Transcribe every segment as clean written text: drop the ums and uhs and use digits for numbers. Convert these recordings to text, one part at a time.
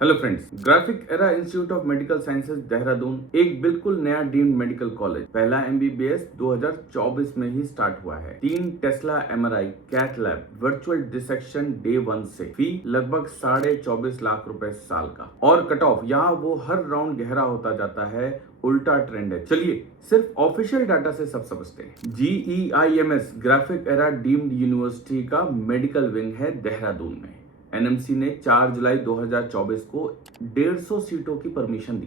Hello friends, Graphic Era Institute of Medical Sciences Dehradun एक बिल्कुल नया डीम्ड मेडिकल कॉलेज पहला एमबीबीएस 2024 में ही स्टार्ट हुआ है। 3 tesla MRI cath lab virtual dissection day 1 से फी लगभग 24.5 लाख रुपए साल का और कट ऑफ यहाँ वो हर राउंड गहरा होता जाता है। उल्टा ट्रेंड है। चलिए सिर्फ ऑफिशियल डाटा से सब समझते हैं। GEIMS graphic era deemed university का मेडिकल विंग है देहरादून में। एनएमसी ने 4 जुलाई 2024 को 150 सीटों की परमिशन दी।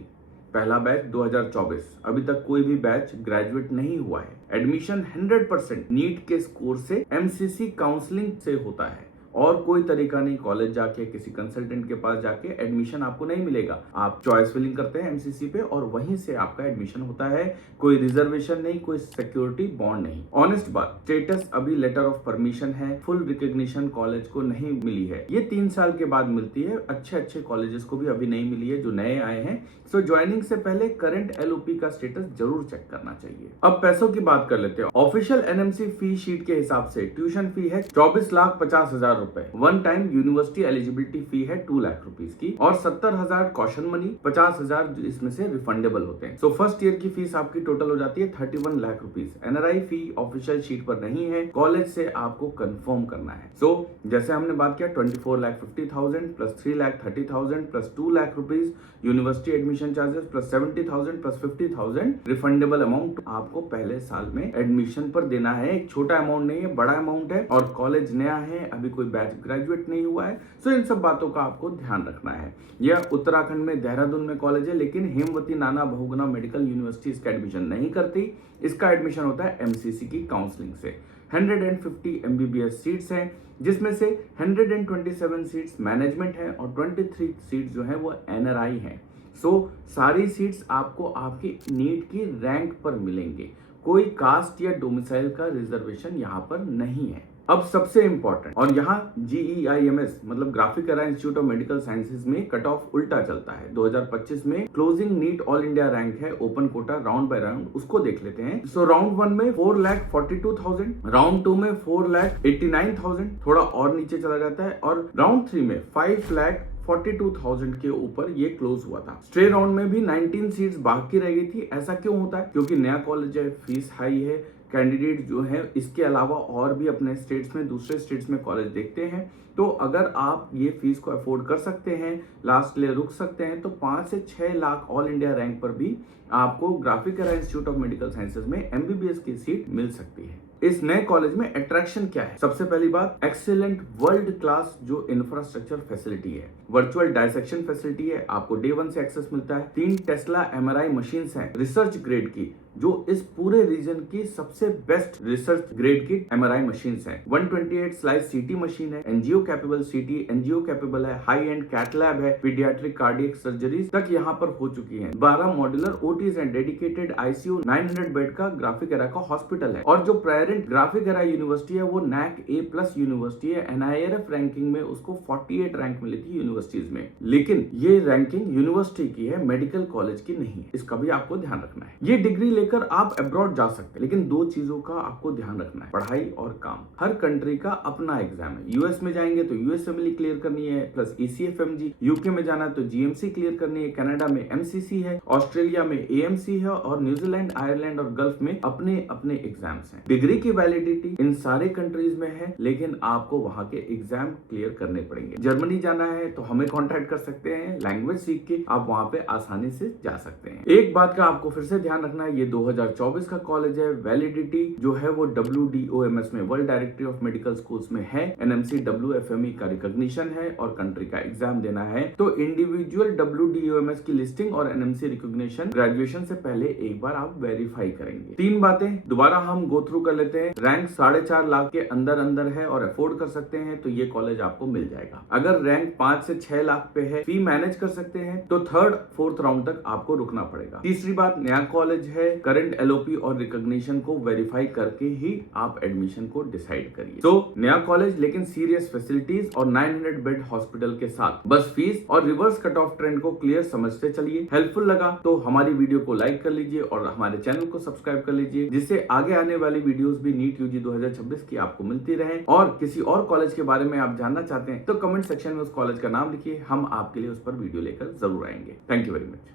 पहला बैच 2024। अभी तक कोई भी बैच ग्रेजुएट नहीं हुआ है। एडमिशन 100% नीट के स्कोर से एमसीसी काउंसलिंग से होता है और कोई तरीका नहीं कॉलेज जाके किसी कंसल्टेंट के पास जाके एडमिशन आपको नहीं मिलेगा। आप चॉइस फिलिंग करते हैं एमसीसी पे और वहीं से आपका एडमिशन होता है। कोई रिजर्वेशन नहीं, कोई सिक्योरिटी बॉन्ड नहीं। ऑनेस्ट बात, स्टेटस अभी लेटर ऑफ परमिशन है। फुल रिकॉग्निशन कॉलेज को नहीं मिली है। ये 3 साल के बाद मिलती है। अच्छे कॉलेजेस को भी अभी नहीं मिली है जो नए आए हैं। सो ज्वाइनिंग से पहले करंट एलओपी का स्टेटस जरूर चेक करना चाहिए। अब पैसों की बात कर लेते हैं। ऑफिशियल एनएमसी फी शीट के हिसाब से ट्यूशन फी है 24,50,000 रुपए। वन टाइम यूनिवर्सिटी एलिजिबिलिटी फी है 2 लाख रुपीज की और 70,000 कॉशन मनी, 50,000 इसमें से रिफंडेबल होते हैं। सो फर्स्ट ईयर की फीस आपकी टोटल हो जाती है 31 लाख रुपीज। एनआरआई फी ऑफिशियल शीट पर नहीं है, कॉलेज से आपको कंफर्म करना है। सो जैसे हमने बात किया 24,50,000 plus 3,30,000 plus 2 lakh rupees university admission charges plus 70,000 plus 50,000 refundable amount आपको पहले साल में एडमिशन पर देना है। एक छोटा अमाउंट नहीं है, बड़ा अमाउंट है और कॉलेज नया है, अभी कोई बैच ग्रेजुएट नहीं हुआ है। सो इन सब बातों का आपको ध्यान रखना है। यह उत्तराखंड में देहरादून में कॉलेज है, लेकिन हेमवती नाना बहुगुणा मेडिकल यूनिवर्सिटी इसका एडमिशन नहीं करती। इसका एडमिशन होता है एमसीसी की काउंसलिंग से। 150 एमबीबीएस सीट्स हैं, जिसमें से 127 सीट्स मैनेजमेंट है और 23 सीट्स जो है वो एनआरआई हैं। सो सारी सीट्स आपको आपकी नीट की रैंक पर मिलेंगे। कोई कास्ट या डोमिसाइल का रिजर्वेशन यहाँ पर नहीं है। अब सबसे इंपॉर्टेंट, और यहाँ GEIMS मतलब Graphic Era Institute of Medical Sciences में कट ऑफ उल्टा चलता है। 2025 में closing NEET all India rank है open quota round by round, उसको देख लेते हैं। सो राउंड 1 में 4,42,000, राउंड 2 में 4,89,000, थोड़ा और नीचे चला जाता है और राउंड 3 में 5,42,000 के ऊपर ये क्लोज हुआ था। स्ट्रे राउंड में भी 19 सीट्स बाकी रह गई थी। ऐसा क्यों होता है? क्योंकि नया कॉलेज है, फीस हाई है, कैंडिडेट जो है इसके अलावा और भी अपने स्टेट्स में दूसरे स्टेट्स में कॉलेज देखते हैं। तो अगर आप ये फीस को अफोर्ड कर सकते हैं, लास्ट ले रुक सकते हैं, तो 5 से 6 लाख ऑल इंडिया रैंक पर भी आपको graphic Era Institute of Medical Sciences में एमबीबीएस की सीट मिल सकती है। इस नए कॉलेज में अट्रैक्शन क्या है? सबसे पहली बात, एक्सीलेंट वर्ल्ड क्लास जो इंफ्रास्ट्रक्चर फैसिलिटी है, वर्चुअल डायसेक्शन फैसिलिटी है, आपको डे 1 से एक्सेस मिलता है। 3 टेस्ला एमआरआई मशीन्स हैं रिसर्च ग्रेड की, जो इस पूरे रीजन की सबसे बेस्ट रिसर्च ग्रेड की एमआरआई मशीन्स हैं। 128 स्लाइस सीटी मशीन है, एनजीओ कैपेबल सीटी, एनजीओ कैपेबल है, हाई एंड कैथ लैब है, पीडियाट्रिक कार्डियक सर्जरीज तक यहाँ पर हो चुकी है। 12 modular OTs and dedicated ICU, 900 bed का ग्राफिक एरा का हॉस्पिटल है। और जो पेरेंट ग्राफिक एरा यूनिवर्सिटी है वो NAC A+ यूनिवर्सिटी है। NIRF रैंकिंग में उसको 48 रैंक मिली थी यूनिवर्सिटीज में, लेकिन ये रैंकिंग यूनिवर्सिटी की है, मेडिकल कॉलेज की नहीं है। इसका भी आपको ध्यान रखना है। ये डिग्री लेकर आप अब्रॉड जा सकते हैं, लेकिन 2 चीजों का आपको ध्यान रखना है, पढ़ाई और काम। हर कंट्री का अपना एग्जाम है। यूएस में जाएंगे तो यूएसएमएलई क्लियर करनी है प्लस ECFMG, यूके में जाना है तो GMC क्लियर करनी है, कनाडा में MCC है, ऑस्ट्रेलिया में AMC है और न्यूजीलैंड, आयरलैंड और गल्फ में अपने अपने एग्जाम्स हैं। डिग्री की वैलिडिटी इन सारे कंट्रीज में है, लेकिन आपको वहां के एग्जाम क्लियर करने पड़ेंगे। जर्मनी जाना है तो हमें कॉन्टेक्ट कर सकते हैं, लैंग्वेज सीख के आप वहां पे आसानी से जा सकते हैं। एक बात का आपको फिर से ध्यान रखना है, ये 2024 का कॉलेज है। वैलिडिटी जो है वो WDOMS में, world directory of medical schools में है। NMC WFME का रिकॉग्निशन है और कंट्री का एग्जाम देना है। तो इंडिविजुअल WDOMS की लिस्टिंग और NMC रिकॉग्निशन ग्रेजुएशन से पहले एक बार आप वेरीफाई करेंगे। 3 बातें दोबारा हम गो थ्रू कर लेते हैं। रैंक 4.5 लाख के अंदर है और अफोर्ड कर सकते हैं तो ये कॉलेज आपको मिल जाएगा। अगर रैंक 5 से 6 लाख पे है, फी मैनेज कर सकते हैं, तो 3rd 4th राउंड तक आपको रुकना पड़ेगा। तीसरी बात, नया कॉलेज है, करंट एलओपी और रिकॉग्निशन को वेरीफाई करके ही आप एडमिशन को डिसाइड करिए। तो नया कॉलेज लेकिन सीरियस फैसिलिटीज और 900 बेड हॉस्पिटल के साथ। बस फीस और रिवर्स कट ऑफ ट्रेंड को क्लियर समझते चलिए। हेल्पफुल लगा तो हमारी वीडियो को लाइक कर लीजिए और हमारे चैनल को सब्सक्राइब कर लीजिए, जिससे आगे आने वाली वीडियो वीडियोस भी नीट यूजी 2026 की आपको मिलती रहे। और किसी और कॉलेज के बारे में आप जानना चाहते हैं तो कमेंट सेक्शन में उस कॉलेज का नाम लिखिए, हम आपके लिए उस पर वीडियो लेकर जरूर आएंगे। Thank you very much.